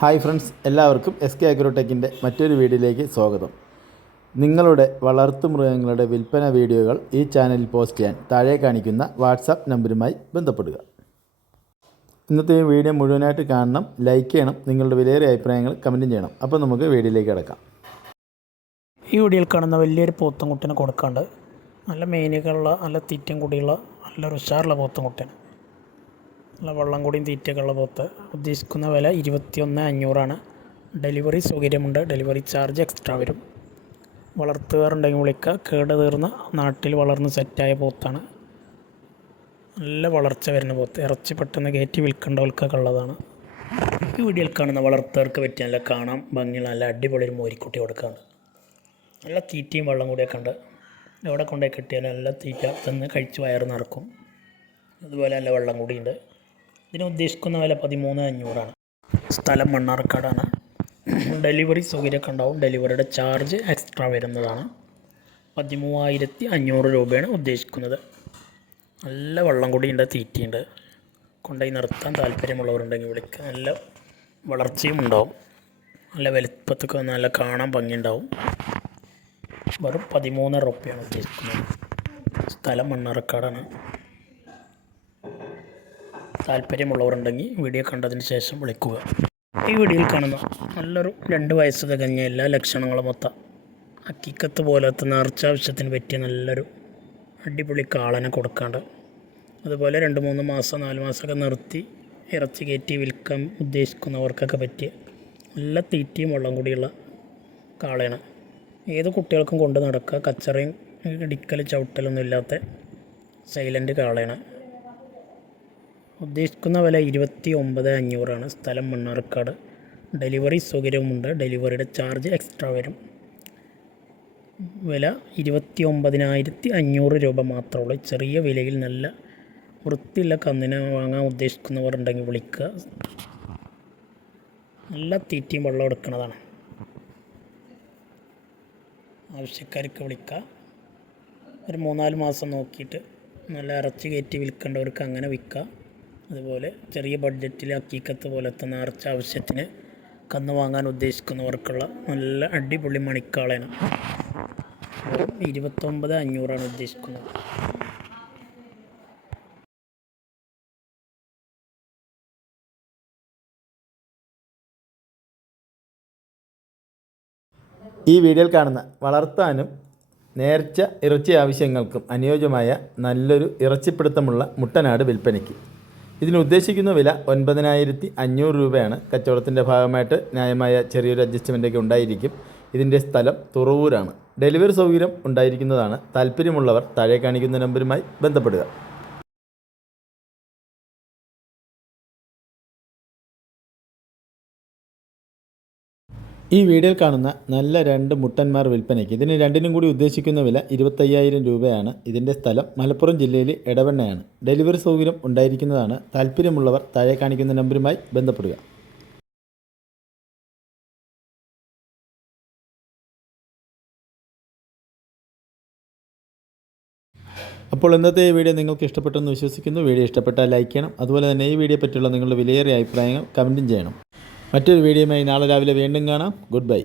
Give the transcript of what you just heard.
Hi friends എല്ലാവർക്കും S K അഗ്രോടെക്കിന്റെ മറ്റൊരു വീഡിയോയിലേക്ക് സ്വാഗതം. നിങ്ങളുടെ വളർത്തുമൃഗങ്ങളുടെ വിൽപ്പന വീഡിയോകൾ ഈ ചാനലിൽ പോസ്റ്റ് ചെയ്യാൻ താഴെ കാണിക്കുന്ന വാട്സാപ്പ് നമ്പറുമായി ബന്ധപ്പെടുക. ഇന്നത്തെ വീഡിയോ മുഴുവനായിട്ട് കാണണം ലൈക്ക് ചെയ്യണം നിങ്ങളുടെ വിലയേറിയ അഭിപ്രായങ്ങൾ കമന്റും ചെയ്യണം. അപ്പോൾ നമുക്ക് വീഡിയോയിലേക്ക് കിടക്കാം. ഈ വീഡിയോയിൽ കാണുന്ന വലിയൊരു പോത്തൻകുട്ടിനെ കൊടുക്കാണ്ട് നല്ല മെയിനുകളുള്ള നല്ല തീറ്റം കൂടിയുള്ള നല്ലൊരു ഉഷാറുള്ള പോത്തൻകുട്ടിയാണ്. നല്ല വെള്ളം കൂടിയും തീറ്റയൊക്കെ ഉള്ള പോത്ത്. ഉദ്ദേശിക്കുന്ന വില ഇരുപത്തിയൊന്ന് അഞ്ഞൂറാണ്. ഡെലിവറി സൗകര്യമുണ്ട്. ഡെലിവറി ചാർജ് എക്സ്ട്രാ വരും. വളർത്തുകാരുണ്ടെങ്കിൽ വിളിക്കുക. കേട് തീർന്ന നാട്ടിൽ വളർന്ന് സെറ്റായ പോത്താണ്. നല്ല വളർച്ച വരുന്ന പോത്ത്. ഇറച്ചി പെട്ടെന്ന് കയറ്റി വിൽക്കേണ്ടവർക്കൊക്കെ ഉള്ളതാണ്. ഈ വീഡിയോയിൽ കാണുന്ന വളർത്തുകാർക്ക് പറ്റി നല്ല കാണാം ഭംഗിയുള്ള നല്ല അടിപൊളി ഒരു മോരിക്കുട്ടി കൊടുക്കുകയാണ് നല്ല തീറ്റയും വെള്ളം കൂടിയൊക്കെ ഉണ്ട്. എവിടെ കൊണ്ടുപോയി കിട്ടിയാലും നല്ല തീറ്റ തിന്ന് കഴിച്ച് വയറ് നിറക്കും. അതുപോലെ നല്ല വെള്ളം കൂടിയുണ്ട്. ഇതിന് ഉദ്ദേശിക്കുന്ന വില പതിമൂന്ന് അഞ്ഞൂറാണ്. സ്ഥലം മണ്ണാർക്കാടാണ്. ഡെലിവറി സൗകര്യമൊക്കെ ഉണ്ടാവും. ഡെലിവറിയുടെ ചാർജ് എക്സ്ട്രാ വരുന്നതാണ്. പതിമൂവായിരത്തി അഞ്ഞൂറ് രൂപയാണ് ഉദ്ദേശിക്കുന്നത്. നല്ല വെള്ളം കൂടിയുണ്ട് തീറ്റയുണ്ട്. കൊണ്ടുപോയി നിർത്താൻ താല്പര്യമുള്ളവരുണ്ടെങ്കിൽ വിളിക്കുക നല്ല വളർച്ചയും ഉണ്ടാവും. നല്ല വലിപ്പത്തൊക്കെ നല്ല കാണാൻ ഭംഗിയുണ്ടാവും. വെറും പതിമൂന്നര റുപ്യാണ് ഉദ്ദേശിക്കുന്നത്. സ്ഥലം മണ്ണാർക്കാടാണ്. താല്പര്യമുള്ളവരുണ്ടെങ്കിൽ വീഡിയോ കണ്ടതിന് ശേഷം വിളിക്കുക. ഈ വീഡിയോയിൽ കാണുന്ന നല്ലൊരു രണ്ട് വയസ്സ് തികഞ്ഞ എല്ലാ ലക്ഷണങ്ങളും മൊത്തം അക്കിക്കത്ത് പോലത്തെ നേർച്ച ആവശ്യത്തിന് പറ്റിയ നല്ലൊരു അടിപൊളി കാളനെ കൊടുക്കാണ്ട് അതുപോലെ രണ്ട് മൂന്ന് മാസം നാല് മാസമൊക്കെ നിർത്തി ഇറച്ചി കയറ്റി വിൽക്കാൻ ഉദ്ദേശിക്കുന്നവർക്കൊക്കെ പറ്റിയ നല്ല തീറ്റയും വെള്ളം കൂടിയുള്ള കാളയാണ്. ഏത് കുട്ടികൾക്കും കൊണ്ട് നടക്കുക. കച്ചറയും ഇടിക്കൽ ചവിട്ടലൊന്നും ഇല്ലാത്ത സൈലന്റ് കാളയാണ്. ഉദ്ദേശിക്കുന്ന വില ഇരുപത്തി ഒമ്പത് അഞ്ഞൂറാണ്. സ്ഥലം മണ്ണാർക്കാട്. ഡെലിവറി സൗകര്യമുണ്ട് ഡെലിവറിയുടെ ചാർജ് എക്സ്ട്രാ വരും. വില ഇരുപത്തി ഒമ്പതിനായിരത്തി അഞ്ഞൂറ് രൂപ മാത്രമേ ഉള്ളൂ ചെറിയ വിലയിൽ നല്ല വൃത്തിയുള്ള കന്നിനെ വാങ്ങാൻ ഉദ്ദേശിക്കുന്നവർ ഉണ്ടെങ്കിൽ വിളിക്കുക. നല്ല തീറ്റയും വെള്ളം എടുക്കുന്നതാണ്. ആവശ്യക്കാർക്ക് വിളിക്കുക ഒരു മൂന്നാൽ മാസം നോക്കിയിട്ട് നല്ല ഇറച്ചി കയറ്റി വിൽക്കേണ്ടവർക്ക് അങ്ങനെ വിൽക്കുക അതുപോലെ ചെറിയ ബഡ്ജറ്റിൽ അക്കീക്കത്ത് പോലത്തെ നേർച്ച ആവശ്യത്തിന് കന്ന് വാങ്ങാൻ ഉദ്ദേശിക്കുന്നവർക്കുള്ള നല്ല അടിപൊളി മണിക്കാളാണ്. ഇരുപത്തൊമ്പത് അഞ്ഞൂറാണ് ഉദ്ദേശിക്കുന്നത്. ഈ വീഡിയോയിൽ കാണുന്ന വളർത്താനും നേർച്ച ഇറച്ചി ആവശ്യങ്ങൾക്കും അനുയോജ്യമായ നല്ലൊരു ഇറച്ചിപ്പിടുത്തമുള്ള മുട്ടനാട് വിൽപ്പനയ്ക്ക്. ഇതിന് ഉദ്ദേശിക്കുന്ന വില ഒൻപതിനായിരത്തി അഞ്ഞൂറ് രൂപയാണ്. കച്ചവടത്തിന്റെ ഭാഗമായിട്ട് ന്യായമായ ചെറിയൊരു അഡ്ജസ്റ്റ്മെന്റൊക്കെ ഉണ്ടായിരിക്കും. ഇതിന്റെ സ്ഥലം തുറവൂരാണ്. ഡെലിവറി സൗകര്യം ഉണ്ടായിരിക്കുന്നതാണ്. താല്പര്യമുള്ളവർ താഴെ കാണിക്കുന്ന നമ്പറുമായി ബന്ധപ്പെടുക. ഈ വീഡിയോയിൽ കാണുന്ന നല്ല രണ്ട് മുട്ടന്മാർ വിൽപ്പനയ്ക്ക് ഇതിന് രണ്ടിനും കൂടി ഉദ്ദേശിക്കുന്ന വില ഇരുപത്തയ്യായിരം രൂപയാണ്. ഇതിന്റെ സ്ഥലം മലപ്പുറം ജില്ലയിലെ എടവണ്ണയാണ്. ഡെലിവറി സൗകര്യം ഉണ്ടായിരിക്കുന്നതാണ്. താല്പര്യമുള്ളവർ താഴെ കാണിക്കുന്ന നമ്പരുമായി ബന്ധപ്പെടുക. അപ്പോൾ ഇന്നത്തെ ഈ വീഡിയോ നിങ്ങൾക്ക് ഇഷ്ടപ്പെട്ടെന്ന് വിശ്വസിക്കുന്നു. വീഡിയോ ഇഷ്ടപ്പെട്ടാൽ ലൈക്ക് ചെയ്യണം. അതുപോലെ തന്നെ ഈ വീഡിയോ പറ്റിയുള്ള നിങ്ങളുടെ വിലയേറിയ അഭിപ്രായങ്ങൾ കമന്റും ചെയ്യണം. മറ്റൊരു വീഡിയോയുമായി നാളെ രാവിലെ വീണ്ടും കാണാം. Good bye